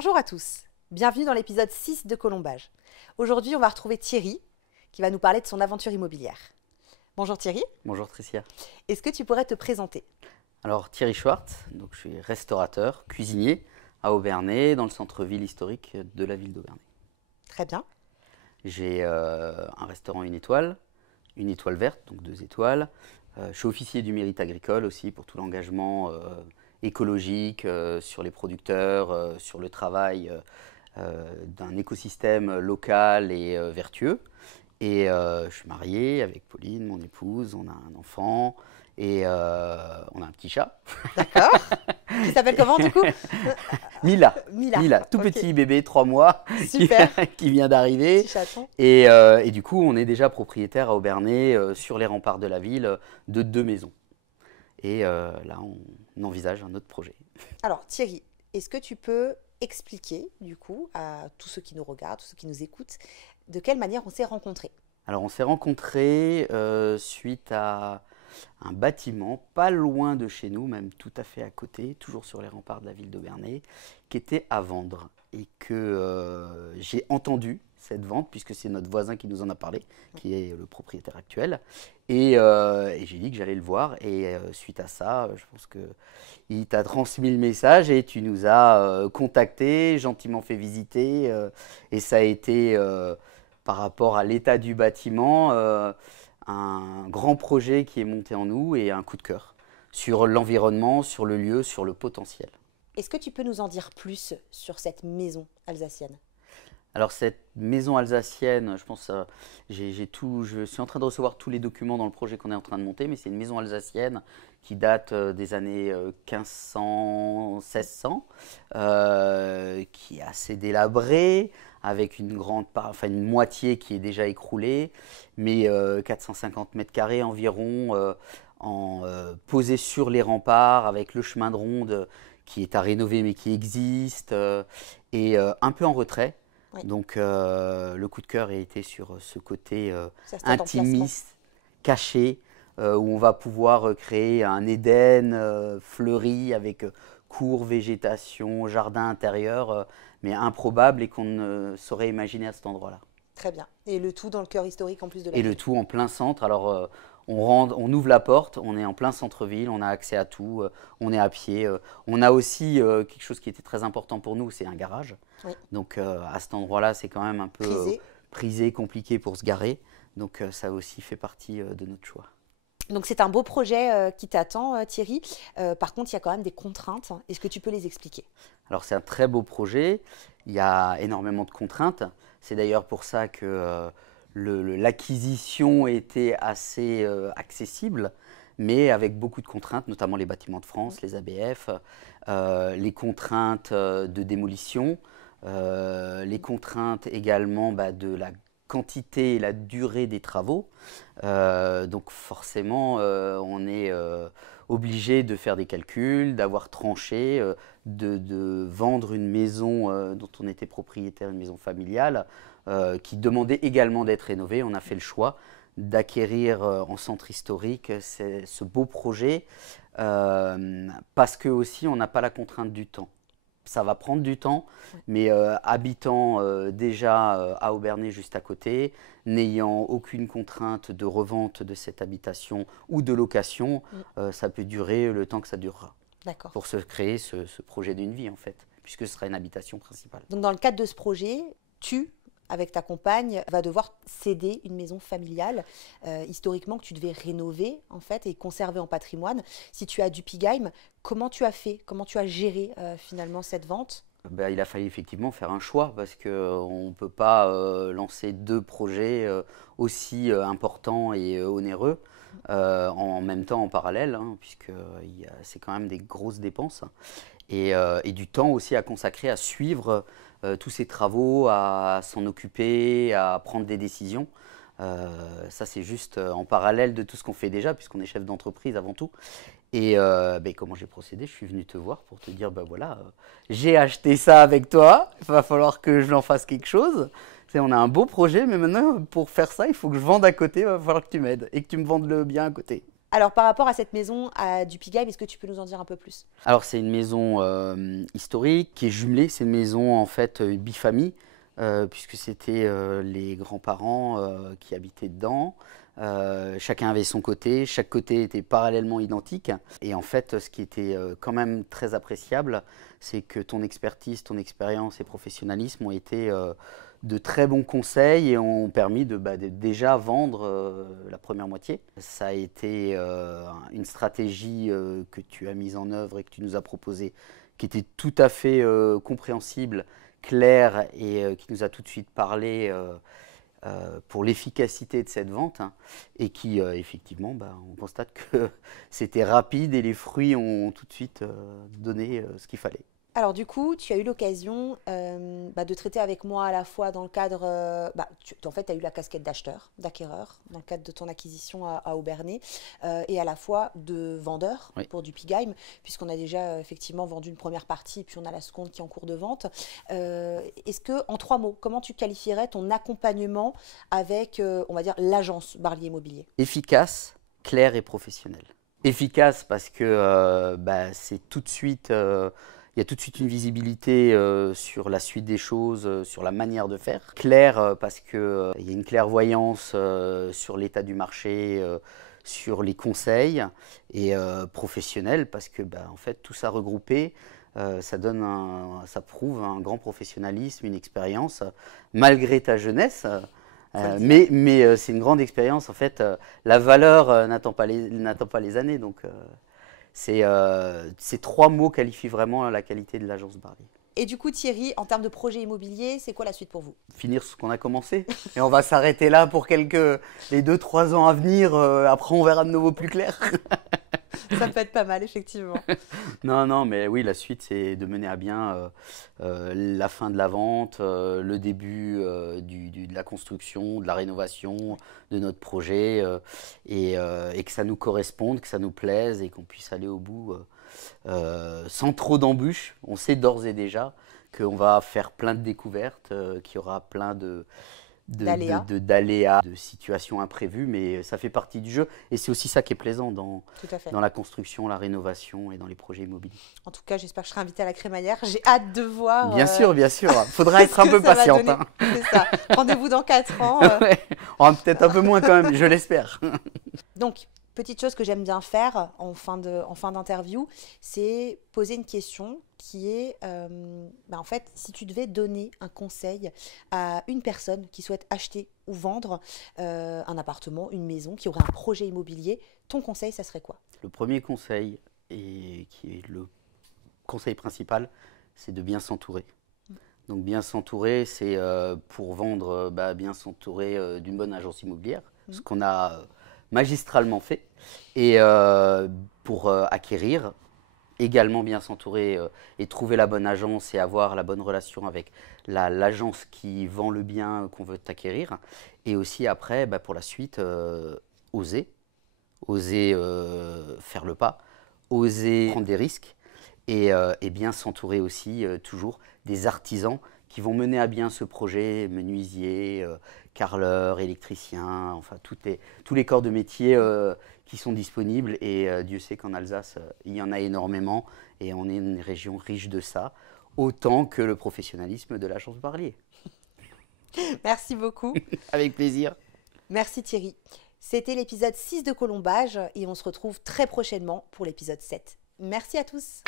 Bonjour à tous, bienvenue dans l'épisode 6 de Colombage. Aujourd'hui, on va retrouver Thierry qui va nous parler de son aventure immobilière. Bonjour Thierry. Bonjour Tricia. Est-ce que tu pourrais te présenter? Alors Thierry Schwartz, donc je suis restaurateur, cuisinier à Obernai, dans le centre-ville historique de la ville d'Obernai. Très bien. J'ai un restaurant une étoile verte, donc 2 étoiles. Je suis officier du mérite agricole aussi pour tout l'engagement écologique sur les producteurs, sur le travail d'un écosystème local et vertueux. Et je suis marié avec Pauline, mon épouse, on a un enfant et on a un petit chat. D'accord. Qui s'appelle comment du coup? Mila, tout Ok. petit bébé, 3 mois, Super. qui vient d'arriver. Petit chaton. Et du coup, on est déjà propriétaire à Obernai, sur les remparts de la ville, de 2 maisons. Et là, on envisage un autre projet. Alors Thierry, est-ce que tu peux expliquer du coup à tous ceux qui nous regardent, tous ceux qui nous écoutent, de quelle manière on s'est rencontrés? Alors, on s'est rencontrés suite à un bâtiment pas loin de chez nous, même tout à fait à côté, toujours sur les remparts de la ville d'Obernai, qui était à vendre. Et que j'ai entendu cette vente, puisque c'est notre voisin qui nous en a parlé, qui est le propriétaire actuel. Et j'ai dit que j'allais le voir. Et suite à ça, je pense qu'il t'a transmis le message et tu nous as contactés, gentiment fait visiter. Et ça a été, par rapport à l'état du bâtiment, un grand projet qui est monté en nous et un coup de cœur sur l'environnement, sur le lieu, sur le potentiel. Est-ce que tu peux nous en dire plus sur cette maison alsacienne? Alors cette maison alsacienne, je pense, je suis en train de recevoir tous les documents dans le projet qu'on est en train de monter, mais c'est une maison alsacienne qui date des années 1500, 1600, qui est assez délabrée, avec une une moitié qui est déjà écroulée, mais 450 mètres carrés environ, posée sur les remparts, avec le chemin de ronde qui est à rénover mais qui existe, et un peu en retrait. Oui. Donc le coup de cœur a été sur ce côté Ça, c'était en intimiste, caché, où on va pouvoir créer un Éden fleuri avec cours, végétation, jardin intérieur, mais improbable et qu'on ne saurait imaginer à cet endroit-là. Très bien. Et le tout dans le cœur historique en plus de la Et ville. le tout en plein centre. Alors on ouvre la porte, on est en plein centre-ville, on a accès à tout, on est à pied. On a aussi quelque chose qui était très important pour nous, c'est un garage. Oui. Donc à cet endroit-là, c'est quand même un peu Prisé. prisé, compliqué pour se garer. Donc ça aussi fait partie de notre choix. Donc c'est un beau projet qui t'attend Thierry. Par contre, il y a quand même des contraintes. Est-ce que tu peux les expliquer? Alors c'est un très beau projet, il y a énormément de contraintes. C'est d'ailleurs pour ça que l'acquisition était assez accessible, mais avec beaucoup de contraintes, notamment les bâtiments de France, les ABF, les contraintes de démolition, les contraintes également de la quantité et la durée des travaux. Donc forcément, on est obligé de faire des calculs, d'avoir tranché, de vendre une maison dont on était propriétaire, une maison familiale, qui demandait également d'être rénovée. On a fait le choix d'acquérir en centre historique ce beau projet, parce que aussi on n'a pas la contrainte du temps. Ça va prendre du temps, mais habitant déjà à Obernai juste à côté, n'ayant aucune contrainte de revente de cette habitation ou de location, ça peut durer le temps que ça durera. D'accord. Pour se créer ce projet d'une vie en fait, puisque ce sera une habitation principale. Donc dans le cadre de ce projet, tu, avec ta compagne, vas devoir céder une maison familiale historiquement que tu devais rénover en fait et conserver en patrimoine. Si tu as du Pigheim, comment tu as fait? Comment tu as géré finalement cette vente? Il a fallu effectivement faire un choix parce qu'on ne peut pas lancer 2 projets aussi importants et onéreux en même temps en parallèle, hein, puisque c'est quand même des grosses dépenses et du temps aussi à consacrer à suivre tous ces travaux, à s'en occuper, à prendre des décisions. Ça, c'est juste en parallèle de tout ce qu'on fait déjà, puisqu'on est chef d'entreprise avant tout. Et comment j'ai procédé? Je suis venu te voir pour te dire, voilà, j'ai acheté ça avec toi, il va falloir que je l'en fasse quelque chose. On a un beau projet, mais maintenant, pour faire ça, il faut que je vende à côté, il va falloir que tu m'aides et que tu me vendes le bien à côté. Alors, par rapport à cette maison à Dupigeheim, est-ce que tu peux nous en dire un peu plus? Alors c'est une maison historique qui est jumelée, c'est une maison en fait bifamille, puisque c'était les grands-parents qui habitaient dedans. Chacun avait son côté, chaque côté était parallèlement identique. Et en fait, ce qui était quand même très appréciable, c'est que ton expertise, ton expérience et professionnalisme ont été de très bons conseils et ont permis de déjà vendre la première moitié. Ça a été une stratégie que tu as mise en œuvre et que tu nous as proposée, qui était tout à fait compréhensible, claire et qui nous a tout de suite parlé pour l'efficacité de cette vente, hein, et qui effectivement, on constate que c'était rapide et les fruits ont tout de suite donné ce qu'il fallait. Alors du coup, tu as eu l'occasion de traiter avec moi à la fois dans le cadre, en fait, tu as eu la casquette d'acheteur, d'acquéreur, dans le cadre de ton acquisition à Aubernais, et à la fois de vendeur Oui. pour Dupigeheim, puisqu'on a déjà effectivement vendu une première partie, puis on a la seconde qui est en cours de vente. Est-ce que, en 3 mots, comment tu qualifierais ton accompagnement avec, on va dire, l'agence Barlier Immobilier? Efficace, clair et professionnel. Efficace parce que c'est tout de suite, il y a tout de suite une visibilité sur la suite des choses, sur la manière de faire. Clair parce que il y a une clairvoyance sur l'état du marché, sur les conseils, et professionnel parce que en fait tout ça regroupé, ça prouve un grand professionnalisme, une expérience malgré ta jeunesse. Mais c'est une grande expérience. En fait, la valeur n'attend pas les années. Donc, ces 3 mots qualifient vraiment la qualité de l'agence Barlier. Et du coup, Thierry, en termes de projet immobilier, c'est quoi la suite pour vous? Finir ce qu'on a commencé. Et on va s'arrêter là pour les 2-3 ans à venir. Après, on verra de nouveau plus clair. Ça peut être pas mal, effectivement. Non, mais oui, la suite, c'est de mener à bien la fin de la vente, le début de la construction, de la rénovation de notre projet, et que ça nous corresponde, que ça nous plaise et qu'on puisse aller au bout sans trop d'embûches. On sait d'ores et déjà qu'on va faire plein de découvertes, qu'il y aura plein D'aléas. d'aléas, de situations imprévues, mais ça fait partie du jeu. Et c'est aussi ça qui est plaisant Tout à fait. dans la construction, la rénovation et dans les projets immobiliers. En tout cas, j'espère que je serai invitée à la crémaillère. J'ai hâte de voir. Bien sûr. Faudra être un ce peu que ça va patiente. donner. C'est ça. Rendez-vous dans 4 ans. Ouais. Oh, peut-être un peu moins quand même, je l'espère. Donc, petite chose que j'aime bien faire en fin d'interview, c'est poser une question qui est, en fait, si tu devais donner un conseil à une personne qui souhaite acheter ou vendre un appartement, une maison, qui aurait un projet immobilier, ton conseil, ça serait quoi? Le premier conseil, et qui est le conseil principal, c'est de bien s'entourer. Donc bien s'entourer, c'est pour vendre, bien s'entourer d'une bonne agence immobilière, ce qu'on a magistralement fait. Et pour acquérir, également bien s'entourer et trouver la bonne agence et avoir la bonne relation avec l'agence qui vend le bien qu'on veut acquérir. Et aussi après, pour la suite, oser faire le pas, oser prendre des risques, et bien s'entourer aussi toujours des artisans qui vont mener à bien ce projet, menuisier, carreleur, électricien, enfin tous les corps de métier qui sont disponibles. Et Dieu sait qu'en Alsace, il y en a énormément et on est une région riche de ça, autant que le professionnalisme de l'agence Barlier. Merci beaucoup. Avec plaisir. Merci Thierry. C'était l'épisode 6 de Colombage et on se retrouve très prochainement pour l'épisode 7. Merci à tous.